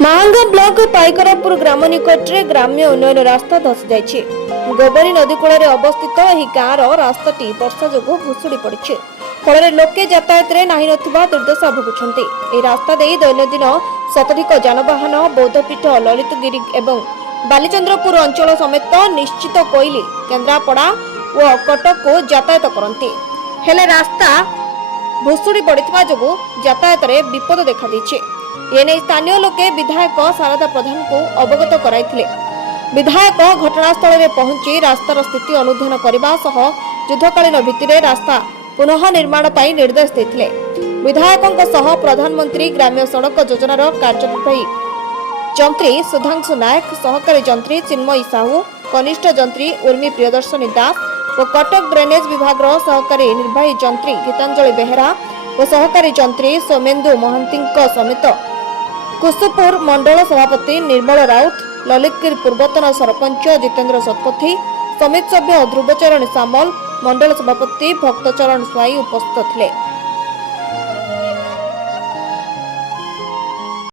मांगा ब्लॉक पाइकरापुर ग्राम निकट में ग्राम्य उन्नयन रास्ता धसी जाइए। गोबरी नदी कूल अवस्थित यह गाँव रास्ताटी वर्षा जो भुशुड़ी पड़ी फल लोके यातायात में नहीं दुर्दशा भोगुंट। यह रास्ता दे दैनंदिन शताधिक जानवाहन बौद्धपीठ ललितगिरी एवं बालीचंद्रपुर अंचल समेत निश्चित कोइली केन्द्रापड़ा और कटक को यातायात करते हेले रास्ता भुशुड़ी पड़ा जो यातायात में विपद देखा एने स्थानीय लोके विधायक शारदा प्रधान को अवगत कराइथिले। विधायक घटनास्थल में पहुंची रास्तार स्थिति अनुध्यान करने सह युद्धकालीन भित्तिरे रास्ता पुनः निर्माण पर निर्देश देथिले। विधायकों सह प्रधानमंत्री ग्राम्य सड़क योजनार कार्यनिर्वाही जंत्री सुधांशु नायक, सहकारी जंत्री चिन्मयी साहू, कनिष्ठ जंत्री उर्मी प्रियदर्शनी दास और कटक ड्रेनेज विभाग सहकारी निर्वाही जंत्री गीतांजलि बेहेरा और सहकारी जंत्री सोमेन्दु महांती समेत कुसुपुर मंडल सभापति निर्मल राउत, ललितगिरी पूर्वतन सरपंच जितेंद्र शतपथी, समिति सभ्य ध्रुवचरण सामल, मंडल सभापति भक्तचरण स्वाई उपस्थित थे।